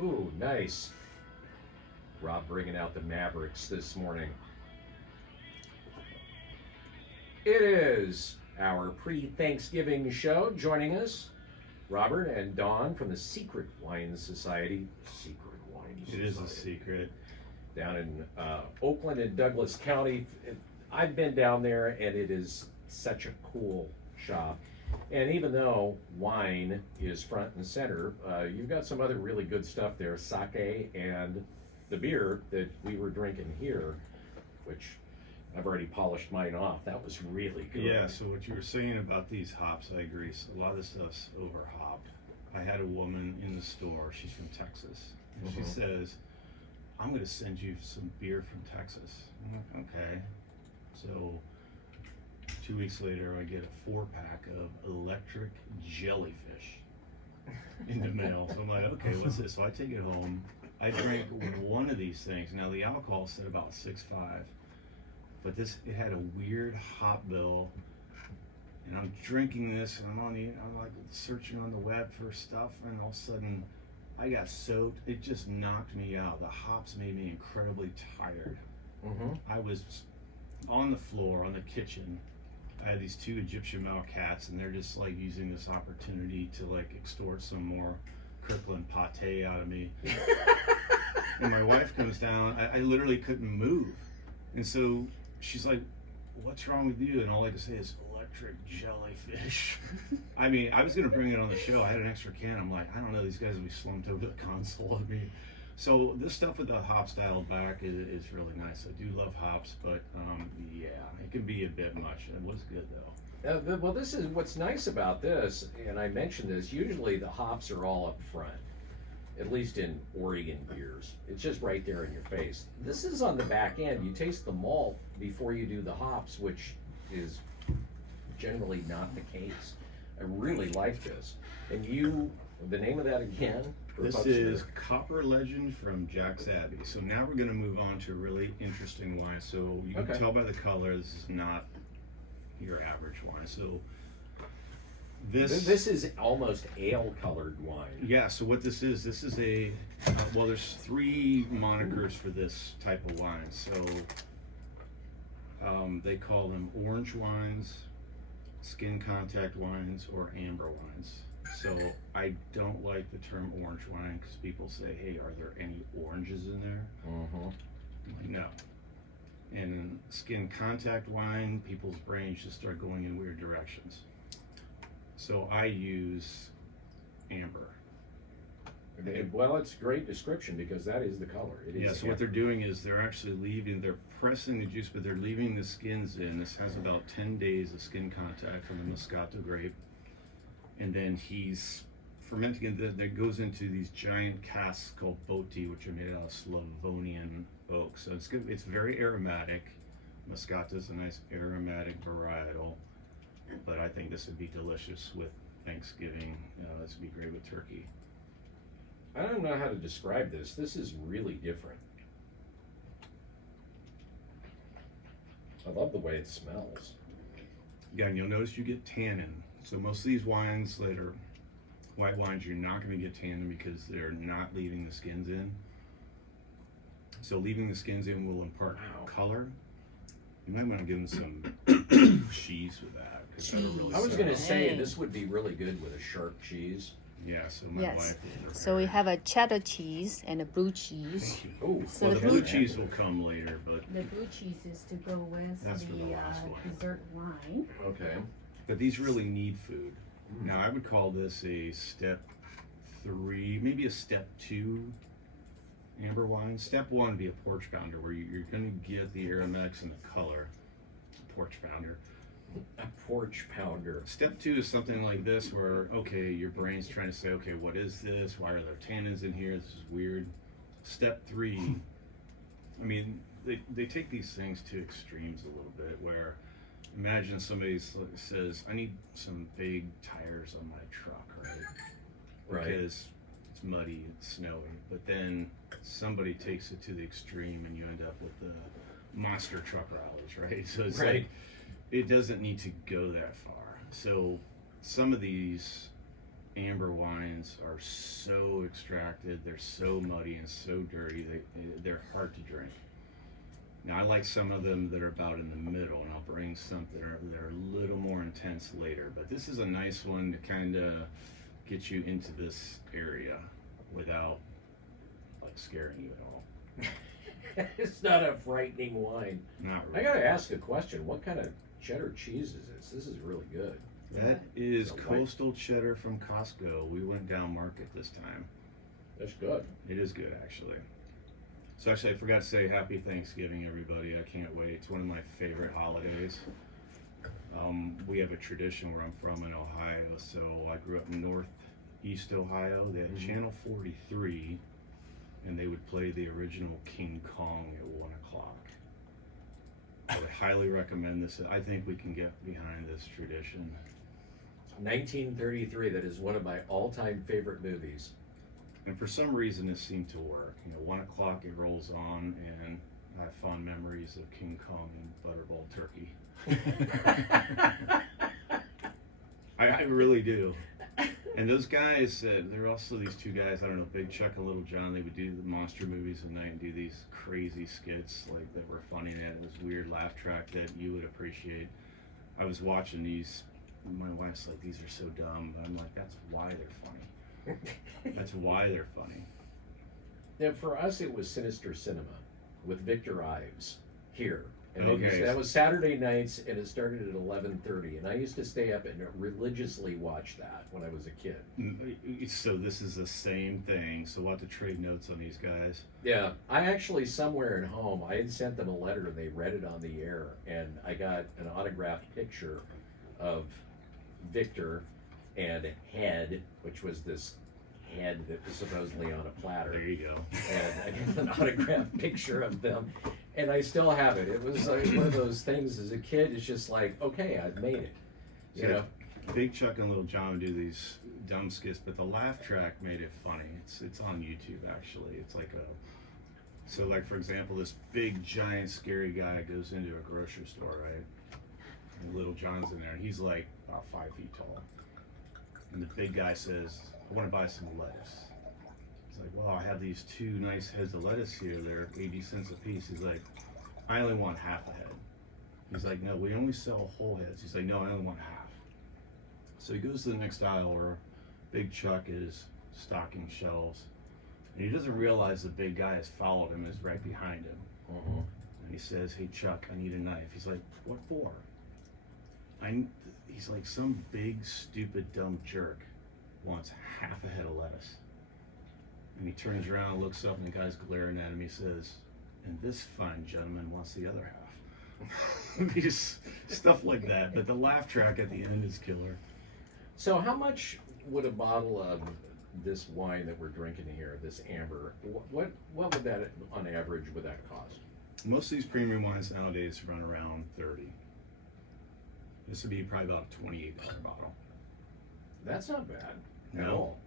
Ooh, nice. Rob bringing out the Mavericks this morning. It is our pre-Thanksgiving show. Joining us, Robert and Dawn from the Secret Wine Society. Secret Wine Society. It is a secret. Down in Oakland and Douglas County. I've been down there, and it is such a cool shop. And even though wine is front and center, you've got some other really good stuff there, sake and the beer that we were drinking here, which I've already polished mine off. That was really good. Yeah, so what you were saying about these hops, I agree. So a lot of this stuff's over hopped. I had a woman in the store, she's from Texas, and she says, I'm going to send you some beer from Texas. I'm like, okay. So 2 weeks later, I get a 4-pack of electric jellyfish in the mail. So I'm like, okay, what's this? So I take it home. I drank one of these things. Now the alcohol said about 6.5, but it had a weird hop bill. And I'm drinking this, and I'm like searching on the web for stuff, and all of a sudden, I got soaked. It just knocked me out. The hops made me incredibly tired. I was on the floor, on the kitchen. I had these 2 Egyptian male cats, and they're just like using this opportunity to like extort some more Kirkland pate out of me. And my wife comes down. I literally couldn't move. And so she's like, what's wrong with you? And all I could say is, electric jellyfish. I mean, I was going to bring it on the show. I had an extra can. I'm like, I don't know, these guys will be slumped over the console of me. So this stuff with the hops dialed back is really nice. I do love hops, but yeah, it can be a bit much. It was good though. Well, this is what's nice about this, and I mentioned this, usually the hops are all up front, at least in Oregon beers. It's just right there in your face. This is on the back end. You taste the malt before you do the hops, which is generally not the case. I really like this. And the name of that again? This is Copper Legend from Jack's Abbey. So now we're going to move on to a really interesting wine. So you can tell by the color, this is not your average wine. So this is almost ale colored wine. Yeah, so what this is a, well, there's 3 monikers for this type of wine. So they call them orange wines, skin contact wines, or amber wines. So I don't like the term orange wine because people say, hey, are there any oranges in there? I'm like, no. And skin contact wine, people's brains just start going in weird directions. So I use amber. Well, it's a great description because that is the color. It is. Yeah, so what they're doing is they're pressing the juice, but they're leaving the skins in. This has about 10 days of skin contact from the Moscato grape. And then he's fermenting it. That goes into these giant casks called boti, which are made out of Slavonian oak. So it's good. It's very aromatic. Moscato is a nice aromatic varietal, but I think this would be delicious with Thanksgiving. This would be great with turkey. I don't know how to describe this. This is really different. I love the way it smells. Yeah, and you'll notice you get tannin. So most of these wines that are white wines, you're not going to get tannin because they're not leaving the skins in. So leaving the skins in will impart color. You might want to give them some cheese with that. Really I was going to say this would be really good with a sharp cheese. Yeah, so my wife will. So we have a cheddar cheese and a blue cheese. Thank you. Oh, So well, the the blue cheese will come later, but the blue cheese is to go with That's for the last one. dessert wine. okay. but these really need food. Now I would call this a step 3, maybe a step 2 amber wine. Step 1 would be a porch pounder, where you're going to get the aromatics and the color. Porch pounder. A porch pounder. Step 2 is something like this, where okay, your brain's trying to say, okay, what is this? Why are there tannins in here? This is weird. Step 3, I mean, they take these things to extremes a little bit, where imagine somebody says, I need some big tires on my truck, right? Because it's muddy, it's snowy. But then somebody takes it to the extreme and you end up with the monster truck rallies, right? So it's like, it doesn't need to go that far. So some of these amber wines are so extracted, they're so muddy and so dirty, they're hard to drink. Now I like some of them that are about in the middle, and I'll bring some that are a little more intense later. But this is a nice one to kind of get you into this area without like scaring you at all. It's not a frightening wine. Not I really. gotta ask a question. What kind of cheddar cheese is this? This is really good. That is The white- coastal cheddar from Costco. We went down market this time. That's good. It is good, actually. So actually, I forgot to say Happy Thanksgiving, everybody. I can't wait. It's one of my favorite holidays. We have a tradition where I'm from in Ohio. So I grew up in northeast Ohio. They had Channel 43, and they would play the original King Kong at 1 o'clock. I would highly recommend this. I think we can get behind this tradition. 1933. That is one of my all-time favorite movies. And for some reason, this seemed to work. 1 o'clock it rolls on, and I have fond memories of King Kong and Butterball turkey. I really do. And those guys, there are also these two guys, I don't know, Big Chuck and Little John, they would do the monster movies at night and do these crazy skits like that were funny and had this weird laugh track that you would appreciate. I was watching these, my wife's like, these are so dumb. But I'm like, that's why they're funny. That's why they're funny. Now, for us, it was Sinister Cinema with Victor Ives here. And Okay. that was Saturday nights, and it started at 11:30. And I used to stay up and religiously watch that when I was a kid. So this is the same thing. So we'll have to trade notes on these guys. Yeah, I actually, somewhere at home, I had sent them a letter, and they read it on the air, and I got an autographed picture of Victor and Head, which was this head that was supposedly on a platter. There you go. And I got an autographed picture of them, and I still have it. It was like one of those things as a kid. It's just like, okay, I've made it. You know. Big Chuck and Little John would do these dumb skits, but the laugh track made it funny. It's on YouTube actually. It's like like for example, this big giant scary guy goes into a grocery store, right? And Little John's in there, and he's like about 5 feet tall. And the big guy says, I want to buy some lettuce. He's like, well, I have these 2 nice heads of lettuce here. They're 80 cents a piece. He's like, I only want half a head. He's like, no, we only sell whole heads. He's like, no, I only want half. So he goes to the next aisle where Big Chuck is stocking shelves. And he doesn't realize the big guy has followed him, is right behind him. Uh-huh. And he says, hey, Chuck, I need a knife. He's like, what for? He's like, some big, stupid, dumb jerk wants half a head of lettuce. And he turns around, looks up, and the guy's glaring at him. He says, and this fine gentleman wants the other half. Just stuff like that. But the laugh track at the end is killer. So how much would a bottle of this wine that we're drinking here, this amber, what would that, on average, would that cost? Most of these premium wines nowadays run around 30. This would be probably about a $28 bottle. That's not bad at No. all.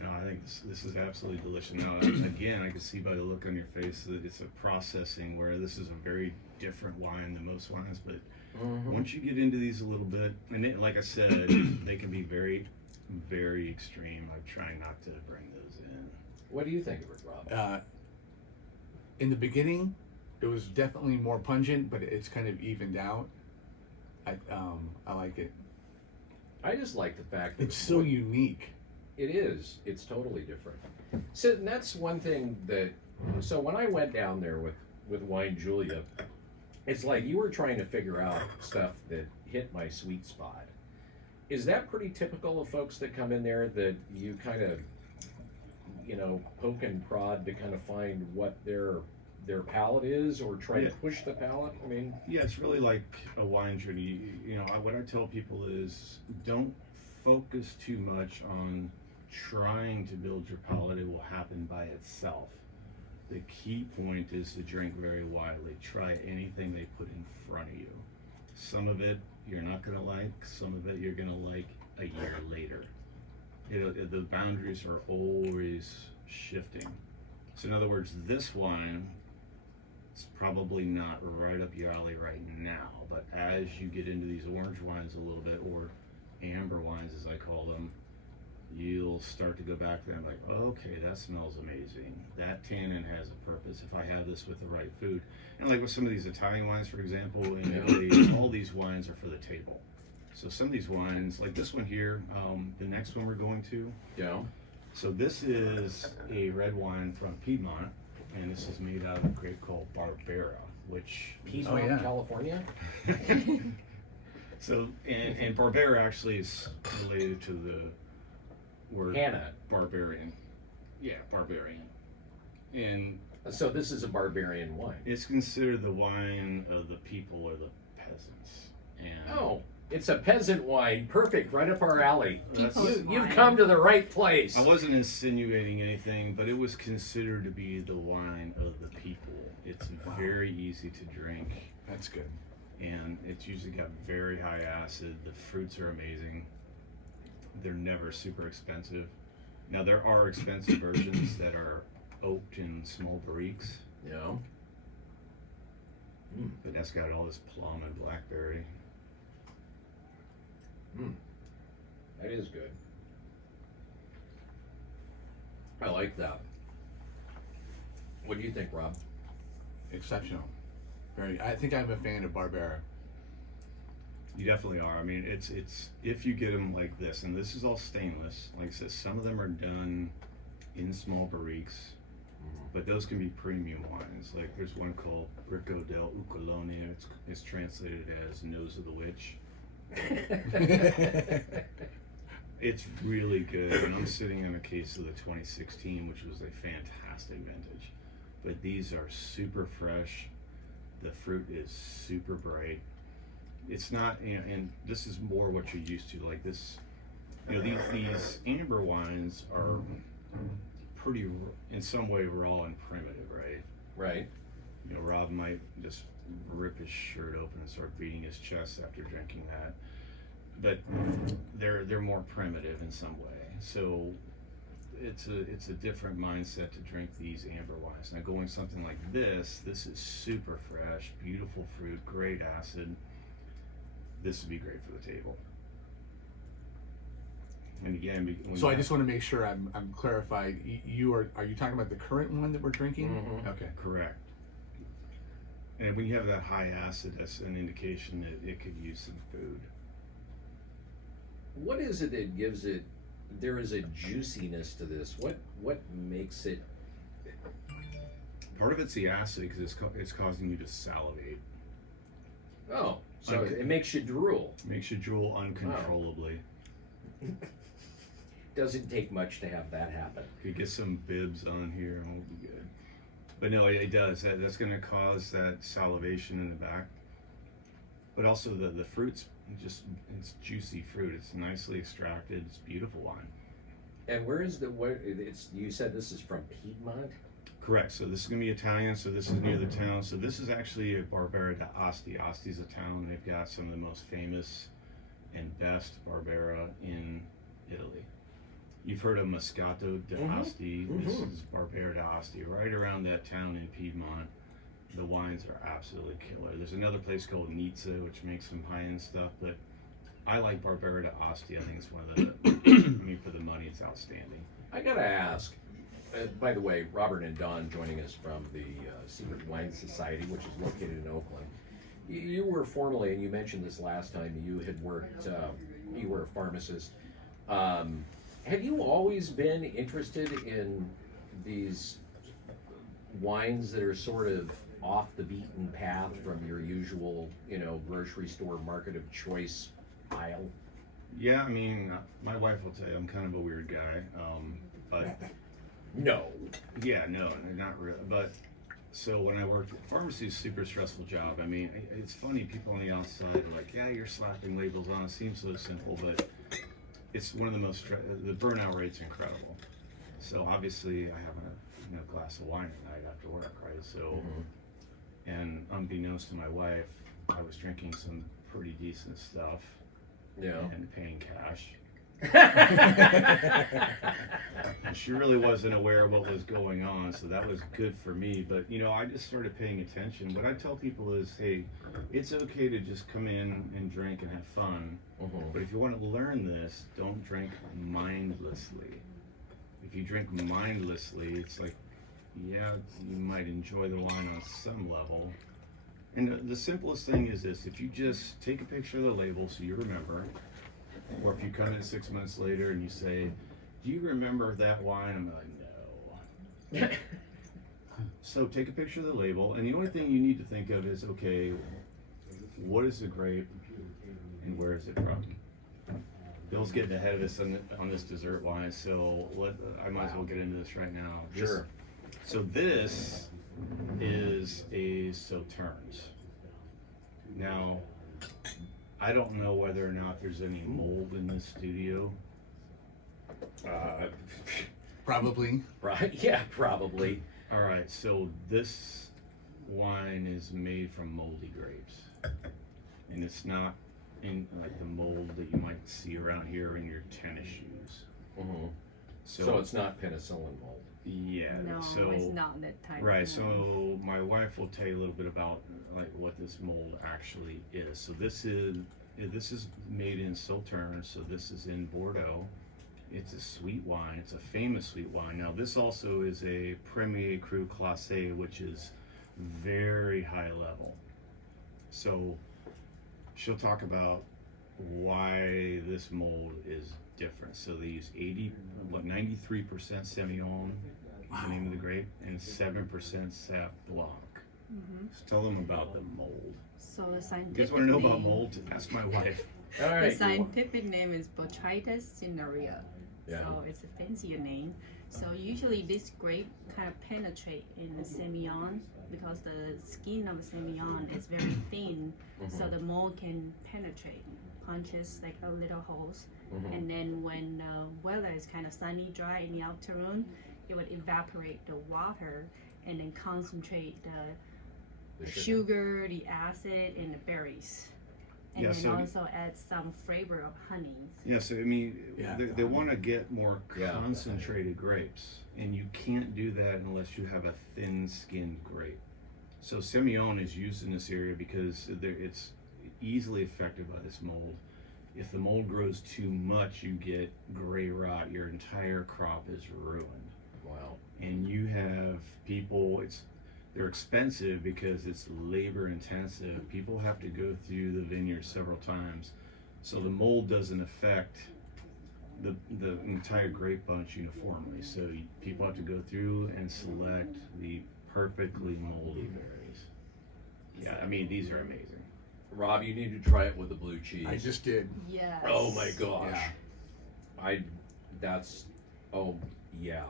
No, I think this is absolutely delicious. Now, again, I can see by the look on your face that it's a processing where this is a very different wine than most wines. But once you get into these a little bit, and it, like I said, they can be very, very extreme. I'm trying not to bring those in. What do you think of it, Rob? In the beginning, it was definitely more pungent, but it's kind of evened out. I like it. I just like the fact that It's so unique. It is. It's totally different. So and that's one thing that. So when I went down there with Wine Julia, it's like you were trying to figure out stuff that hit my sweet spot. Is that pretty typical of folks that come in there, that you kind of, poke and prod to kind of find what their palate is, or try to push the palate? I mean, Yeah, it's really like a wine journey. What I tell people is don't focus too much on trying to build your palate. It will happen by itself. The key point is to drink very widely. Try anything they put in front of you. Some of it you're not going to like, some of it you're going to like a year later. The boundaries are always shifting. So in other words, this wine, it's probably not right up your alley right now, but as you get into these orange wines a little bit, or amber wines as I call them, you'll start to go back there and like, okay, that smells amazing. That tannin has a purpose if I have this with the right food. And like with some of these Italian wines, for example, in Italy, all these wines are for the table. So some of these wines, like this one here, the next one we're going to. Yeah. So this is a red wine from Piedmont, and this is made out of a grape called Barbera, which Piedmont, yeah. California. so and Barbera actually is related to the word Hannah. barbarian. Yeah, barbarian. And So this is a barbarian wine. it's considered the wine of the people or the peasants. And Oh, it's a peasant wine. Perfect, right up our alley. that's, People's You've wine. come to the right place. I wasn't insinuating anything, but it was considered to be the wine of the people. It's very easy to drink, That's good. and it's usually got very high acid. The fruits are amazing. They're never super expensive. Now there are expensive versions that are oaked in small barriques, Yeah. but that's got all this plum and blackberry. That is good. I like that. What do you think, Rob? Exceptional. Very. I think I'm a fan of Barbera. You definitely are. I mean, it's if you get them like this, and this is all stainless. Like I said, some of them are done in small barriques, but those can be premium wines. Like there's one called Bricco del Ucolone. It's translated as Nose of the Witch. It's really good, and I'm sitting in a case of the 2016, which was a fantastic vintage. But these are super fresh. The fruit is super bright. It's not, you know, and this is more what you're used to. Like this, you know, these amber wines are pretty, in some way, raw and primitive, right? Right. You know, Rob might just rip his shirt open and start beating his chest after drinking that. But they're more primitive in some way. So it's a different mindset to drink these amber wines. Now going something like this is super fresh, beautiful fruit, great acid. This would be great for the table. And again, So I just want to make sure I'm clarified. You are you talking about the current one that we're drinking? Mhm. Okay. correct. And when you have that high acid, that's an indication that it could use some food. What is it that gives it? There is a juiciness to this. What makes it? Part of it's the acid because it's causing you to salivate. Oh, so Okay. it makes you drool. Makes you drool uncontrollably. Doesn't take much to have that happen. Could get some bibs on here and we'll be good. But no, it does. That's going to cause that salivation in the back. But also the fruit's it's juicy fruit. It's nicely extracted. It's beautiful wine. And where is the what? It's you said this is from Piedmont. Correct. So this is going to be Italian. So this is near the town. So this is actually a Barbera d'Asti. Asti's a town. They've got some of the most famous and best Barbera in Italy. You've heard of Moscato d'Asti. This is Barbera d'Asti. Right around that town in Piedmont. The wines are absolutely killer. There's another place called Nizza, which makes some high-end stuff, but I like Barbera d'Asti. I think it's one of the, I mean, for the money, it's outstanding. I gotta ask. By the way, Robert and Don joining us from the Secret Wine Society, which is located in Oakland. You were formerly, and you mentioned this last time, you had worked, you were a pharmacist. Have you always been interested in these wines that are sort of off the beaten path from your usual, grocery store market of choice aisle? Yeah, I mean, my wife will tell you I'm kind of a weird guy, but No. yeah, no, not really. But so when I worked, pharmacy is a super stressful job. I mean, it's funny, people on the outside are like, yeah, you're slapping labels on. It seems so simple, but it's one of the most, the burnout rate's incredible. So obviously I have a glass of wine at night after work, right? So, and unbeknownst to my wife, I was drinking some pretty decent stuff Yeah. and paying cash. She really wasn't aware of what was going on, so that was good for me. But you know, I just started paying attention. What I tell people is, hey, it's okay to just come in and drink and have fun. But if you want to learn this, don't drink mindlessly. If you drink mindlessly, it's like, yeah, you might enjoy the wine on some level. And the simplest thing is this: if you just take a picture of the label so you remember, or if you come in 6 months later and you say, do you remember that wine? I'm like, no. So take a picture of the label, and the only thing you need to think of is, okay, what is the grape and where is it from? Bill's getting ahead of us on this dessert wine, so I might as well get into this right now. Sure. So this is a Sauternes. Now, I don't know whether or not there's any mold in this studio. Probably. Right, yeah, probably. All right, so this wine is made from moldy grapes, and it's not in like the mold that you might see around here in your tennis shoes. So it's not penicillin mold. Yeah. No, so it's not that type. right. of So my wife will tell you a little bit about like what this mold actually is. So this is made in Sauternes. So this is in Bordeaux. It's a sweet wine. It's a famous sweet wine. Now this also is a Premier Cru Classe, which is very high level. So she'll talk about why this mold is different. So they use 93% Semillon, the name of the grape, and 7% Sap Blanc. So tell them about the mold. So the You scientific guys want to know name, about mold? Ask my wife. All The right. scientific name is Botrytis cinerea. Yeah. So it's a fancier name. So usually this grape kind of penetrate in the Semillon because the skin of the Semillon is very thin, so the mold can penetrate, punches like a little holes. And then when weather is kind of sunny, dry in the afternoon, it would evaporate the water and then concentrate the sugar, the acid, and the berries. And Yeah, then so- also add some flavor of honey. Yes, I mean, Yeah. they want to get more Yeah. concentrated grapes, and you can't do that unless you have a thin-skinned grape. So Semillon is used in this area because it's easily affected by this mold. If the mold grows too much, you get gray rot. Your entire crop is ruined. Wow. And you have people, they're expensive because it's labor intensive. People have to go through the vineyard several times. So the mold doesn't affect the entire grape bunch uniformly. So people have to go through and select the perfectly moldy berries. Yeah, I mean, these are amazing. Rob, you need to try it with the blue cheese. I just did. Yes. Oh my gosh. Yeah. Oh yeah.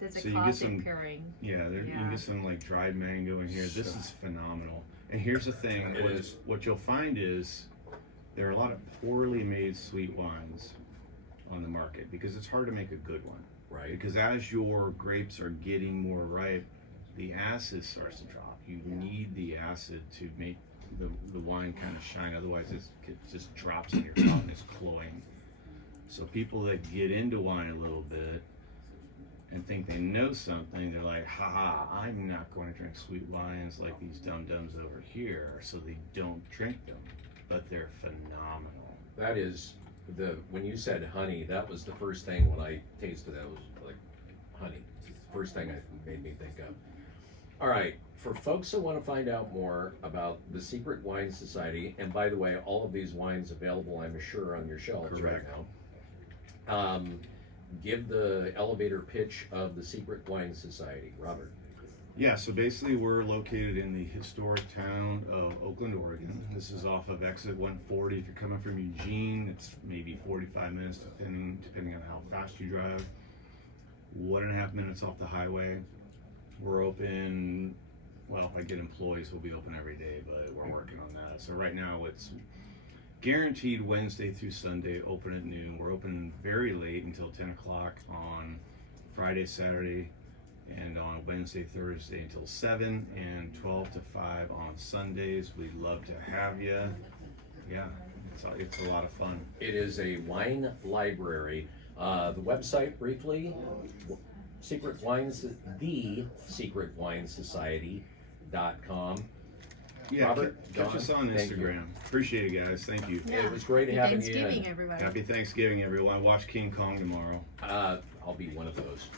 There's a So you get classic some- pairing. Yeah, you Yeah. can get some like dried mango in here. This is phenomenal. And here's the thing, It is. what you'll find is there are a lot of poorly made sweet wines on the market because it's hard to make a good one. Right. Because as your grapes are getting more ripe, the acid starts to drop. You need the acid to make the wine kind of shine, otherwise it just drops in your mouth and it's cloying. So people that get into wine a little bit and think they know something, they're like, haha, I'm not going to drink sweet wines like these dum-dums over here, so they don't drink them, but they're phenomenal. That is when you said honey, that was the first thing when I tasted that was like honey. It's the first thing it made me think of. All right, for folks who want to find out more about the Secret Wine Society, and by the way, all of these wines available, I'm sure, on your shelves Correct. right now. Give the elevator pitch of the Secret Wine Society, Robert. Yeah, so basically we're located in the historic town of Oakland, Oregon. This is off of exit 140. If you're coming from Eugene, it's maybe 45 minutes depending on how fast you drive. 1.5 minutes off the highway. We're open, well, if I get employees, we'll be open every day, but we're working on that. So right now it's guaranteed Wednesday through Sunday, open at noon. We're open very late until 10 o'clock on Friday, Saturday, and on Wednesday, Thursday until 7, and 12 to 5 on Sundays. We'd love to have you. Yeah. It's a lot of fun. It is a wine library. The website briefly, Secret Wines, the Secret Wine Society.com. Yeah, Robert, catch Don, us on thank you. Instagram. Appreciate it, guys. Thank you. Yeah. It was great Happy having you. Thanksgiving, everybody. Happy Thanksgiving, everyone. Watch King Kong tomorrow. I'll be one of those.